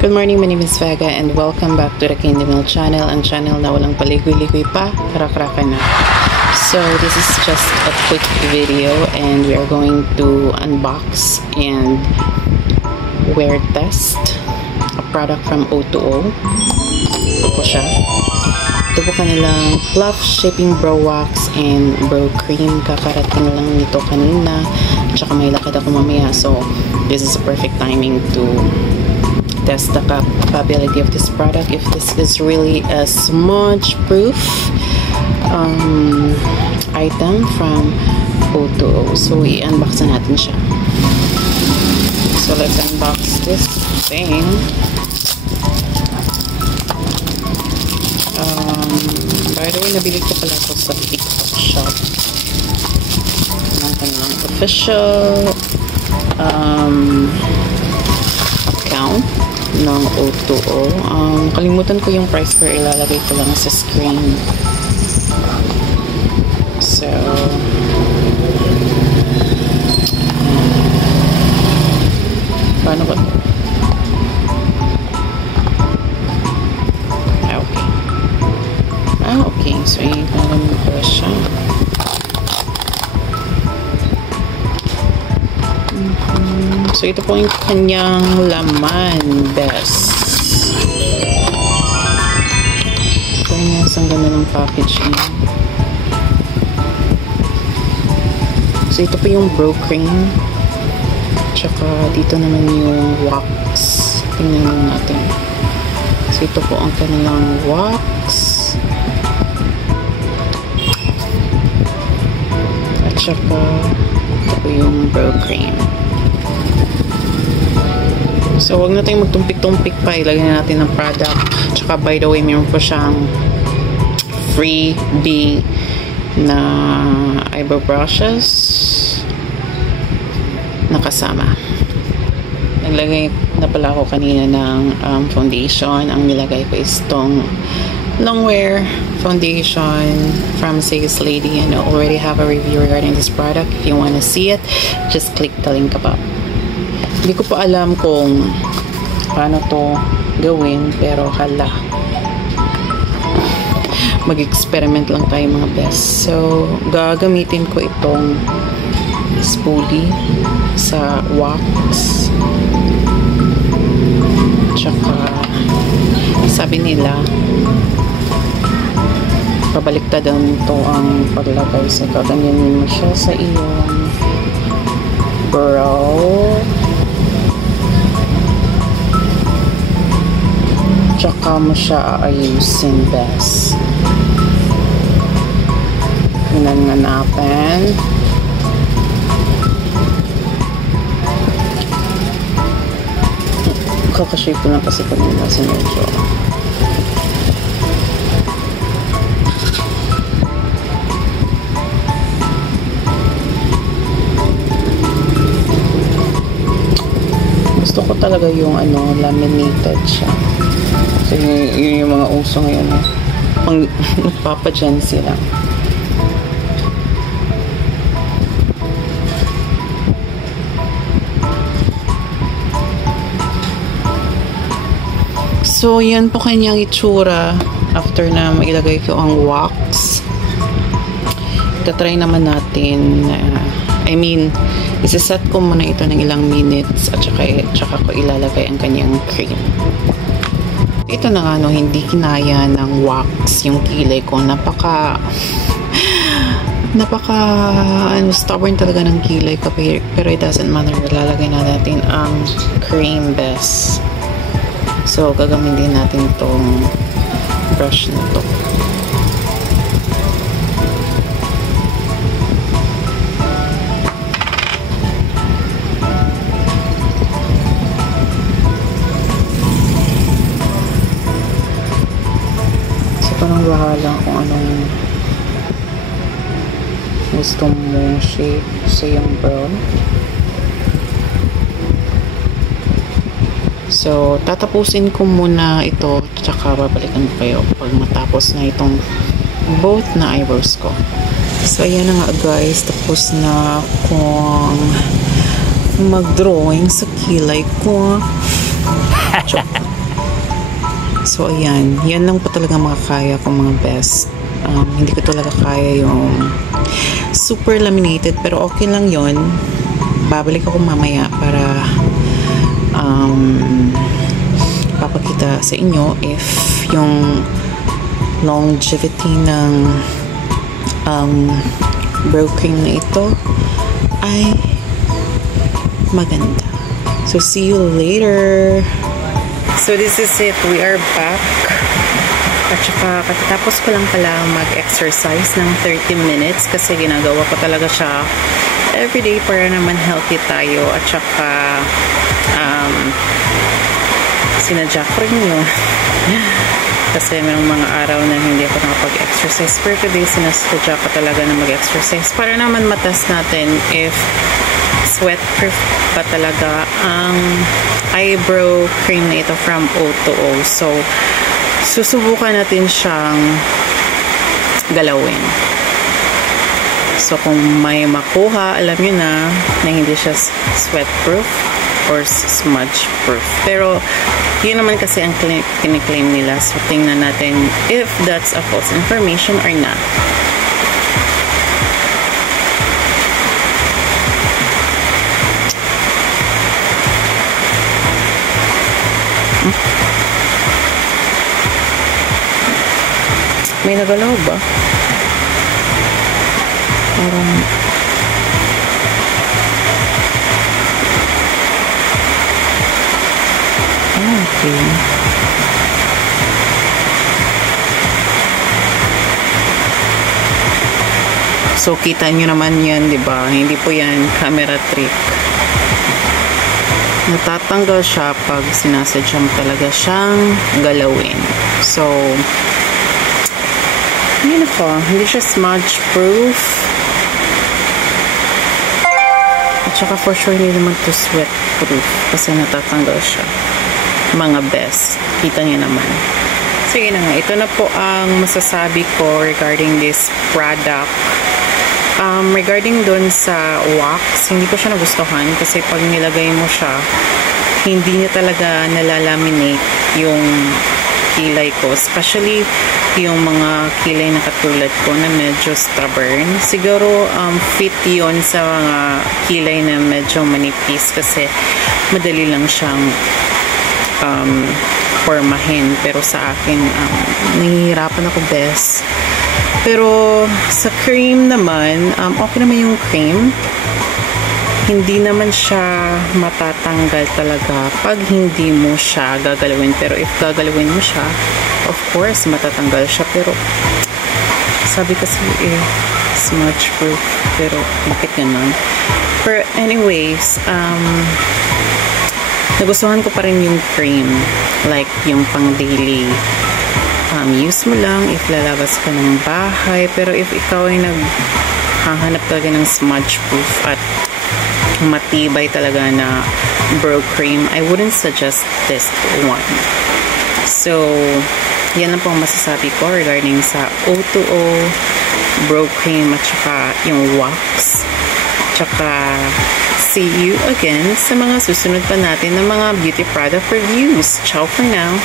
Good morning, my name is Vega and welcome back to the Candy Mill channel. Ang channel na walang paligoy-ligoy pa, karak-raka na. So this is just a quick video and we are going to unbox and wear test a product from O2O. Ito po siya. Ito po kanilang Fluff Shaping Brow Wax and Brow Cream. Kakarating lang nito kanina. Tsaka may lakad ako mamaya. So this is a perfect timing to test the capability of this product, if this is really a smudge proof item from O2O. So i-unbox na natin siya. So let's unbox this thing. By the way, nabili ko pala ito sa TikTok shop. Ang kanilang official account ng O2O. Kalimutan ko yung price pero ilalagay ko lang sa screen. So paano ba ito? Okay. So ilalagay mo pala siya. So ito po yung kanyang laman, best. So yun, isang ganda ng packaging. So ito po yung brow cream. Tsaka dito naman yung wax. Tingnan natin. So ito po ang kanilang wax. At tsaka ito po yung brow cream. So, huwag na tayong magtumpik-tumpik pa. Ilagay na natin ng product. Tsaka, by the way, mayroon po siyang freebie na eyebrow brushes nakasama. Naglagay na pala ako kanina ng foundation. Ang nilagay ko is itong Longwear foundation from Sales Lady, and I already have a review regarding this product. If you want to see it, just click the link above. Hindi ko pa alam kung paano to gawin, pero hala, mag-experiment lang tayo mga best. So gagamitin ko itong spoolie sa wax. Tsaka sabi nila pabaliktad daw nito ang paglagay. So gaganyanin mo siya sa iyong brow. Tsaka mo siya aayusin, best. Tingnan nga natin. Kakashape ko lang kasi kanina sa medyo. Gusto ko talaga yung laminated siya. So, yun yung mga uso ngayon. Pang nagpapadyan sila. So, yan po kanyang itsura after na mailagay ko ang wax. Tatry naman natin isa-set ko muna ito ng ilang minutes at tsaka ko ilalagay ang kanyang cream. Ito na nga, hindi kinaya ng wax yung kilay ko. Napaka stubborn talaga ng kilay ko, pero it doesn't matter. Lalagay na natin ang cream, best. So gagamitin natin itong brush na to. Parang bahala kung anong gusto mong shape sa iyong brow. So, tatapusin ko muna ito, tsaka babalikan ko kayo pag matapos na itong both na eyebrows ko. So, ayan na nga guys, tapos na akong mag-drawing sa kilay ko. Joke. So, ayan. Yan lang po talaga mga kaya ko, mga best. Hindi ko talaga kaya yung super laminated. Pero okay lang yon. Babalik ako mamaya para papakita sa inyo if yung longevity ng brow cream na ito ay maganda. So, see you later. So, this is it. We are back. At saka, katapos ko lang pala mag-exercise ng 30 minutes kasi ginagawa ko talaga siya everyday para naman healthy tayo. At saka, sinadya ko rin yun. Kasi mayroong mga araw na hindi ako nakapag-exercise. Pero today, sinasadya ko talaga na mag-exercise para naman matas natin if sweat-proof pa talaga ang eyebrow cream na ito from O2O. So, susubukan natin siyang galawin. So, kung may makuha, alam nyo na hindi siya sweat-proof or smudge-proof. Pero, yun naman kasi ang kiniklaim nila. So, tingnan natin if that's a false information or not. May nagalaw ba? Parang okay. So, kita nyo naman yan, di ba? Hindi po yan camera trick. Natatanggal siya pag sinasadyang talaga siyang galawin. So, yun ako. Hindi siya smudge proof. At saka for sure hindi naman to sweat proof kasi natatanggal siya. Mga best. Kita niyo naman. Sige na nga. Ito na po ang masasabi ko regarding this product. Regarding dun sa wax, hindi ko siya nagustuhan kasi pag nilagay mo siya, hindi niya talaga nalalaminate yung kilay ko. Especially yung mga kilay na katulad ko na medyo stubborn. Siguro fit yon sa mga kilay na medyo manipis kasi madali lang siyang formahin. Pero sa akin, nahihirapan ako best. Pero sa cream naman, okay naman yung cream. Hindi naman siya matatanggal talaga pag hindi mo siya gagalawin. Pero if gagalawin mo siya, of course, matatanggal siya. Pero sabi kasi smudge proof. Pero bakit ganun? Pero anyways, nagustuhan ko pa rin yung cream. Like yung pang daily use mo lang if lalabas ka ng bahay. Pero if ikaw ay naghahanap talaga ng smudge proof at matibay talaga na brow cream, I wouldn't suggest this one. So, yan lang po ang masasabi ko regarding sa O2O brow cream at saka yung wax. Tsaka, see you again sa mga susunod pa natin ng mga beauty product reviews. Ciao for now!